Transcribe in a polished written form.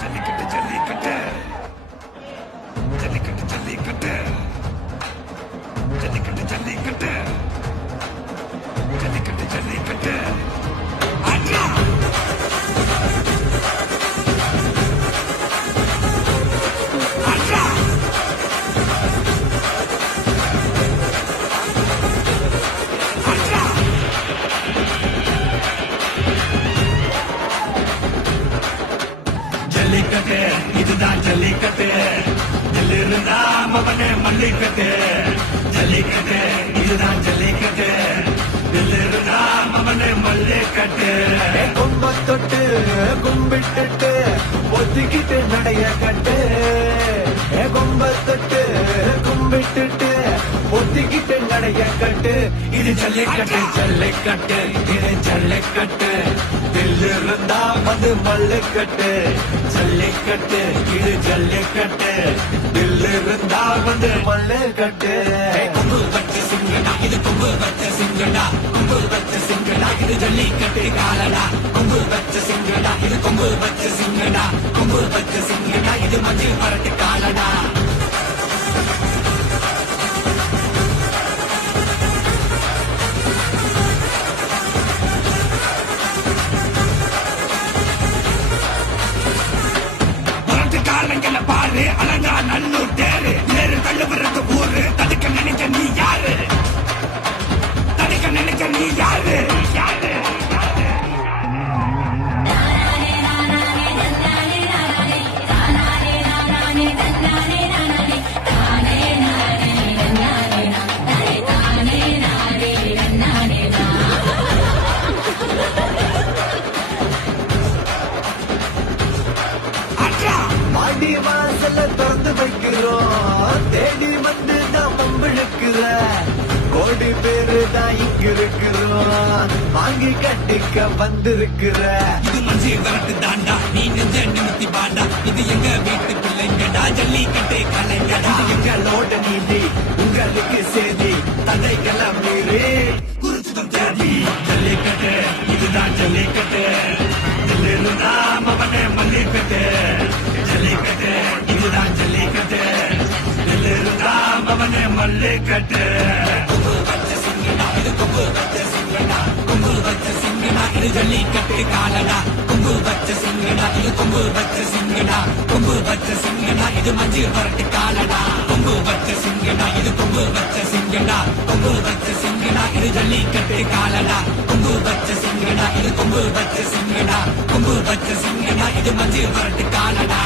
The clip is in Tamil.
ஜல்லிக்கட்டு ஜல்லிக்கட்டு ஜல்லிக்கட்டு ஜல்லிக்கட்டு ஜல்லிக்கட்டு ஜல்லிக்கட்டு ஜல்லிக்கட்டு ஜல்லிக்கட்டு ஆட்ரா ஆட்ரா ஆட்ரா ஜல்லிக்கட்டு இதுதான் ஜல்லிக்கட்டு இருந்தா மவனே மல்லிக்கட்டு ஜல்லிக்கட்டு இதுதான் ஜல்லிக்கட்டு இருந்தா மவனே மல்லிக்கட்டு கும்ப தொட்டு கும்பிட்டுட்டு ஒத்திக்கிட்டு நடைய கட்டு கும்ப தொட்டு கும்பிட்டுட்டு ஒத்திக்கிட்டு நடைய கட்டு இது ஜல்லிக்கட்டு ஜல்லிக்கட்டு இது ஜல்லிக்கட்டு இருந்தா வந்து மல்லுக்கட்டு ஜல்லிக்கட்டு இது ஜல்லிக்கட்டு இருந்தா வந்து மல்லுக்கட்டு கொம்பு வச்ச சிங்கடா இது கொம்பு வச்ச சிங்கடா கொம்பு வச்ச சிங்கடா இது ஜல்லிக்கட்டு காலடா கொம்பு வச்ச சிங்கடா இது கொம்பு வச்ச சிங்கடா கொம்பு வச்ச சிங்கடா இது மஞ்சள் பரட்டு காலடா காலங்களை பாரு அழகா நல்லூர் தேரு நேரு தள்ளுபுறது ஊரு தடுக்க நினைக்க நீ யாரு தடுக்க நினைக்க நீ யாரு யாரு மாடி வாசல திறந்து வைக்கிறோம் தேடி வந்து நான் மம்பிழுக்கிற கோடி பேரு தான் இங்க இருக்கிறோம் வாங்கி கட்டிக்க வந்திருக்கிற இது மஞ்சி வரட்டு தாண்டா நீ நெஞ்ச நிமித்தி பாண்டா இது எங்க வீட்டு பிள்ளைங்கடா ஜல்லிக்கட்டு கலைஞடா எங்களோட நீதி உங்களுக்கு செய்தி தடைகளை மீறி குறிச்சுதம் தேதி ஜல்லிக்கட்டு இதுதான் ஜல்லிக்கட்டு இருந்தா மவனே மல்லிக்கட்டு ஜல்லிக்கட்டு இதுதான் ஜல்லிக்கட்டு இருந்தா மவனே மல்லிக்கட்டு கொம்பு வச்ச சிங்கடா இது கொம்பு வச்ச சிங்கடா கொம்பு வச்ச சிங்கடா இது ஜல்லிக்கட்டு காலடா கொம்பு வச்ச சிங்கடா இது கொம்பு வச்ச சிங்கடா கொம்பு வச்ச சிங்கடா இது மஞ்சள் பரட்டு காலடா கொம்பு வச்ச சிங்கடா இது கொம்பு வச்ச சிங்கடா கொம்பு வச்ச சிங்கடா இது ஜல்லிக்கட்டு காலடா கொம்பு வச்ச சிங்கடா இது கொம்பு வச்ச சிங்கடா கொம்பு வச்ச சிங்கடா இது மஞ்சள் பரட்டு காலடா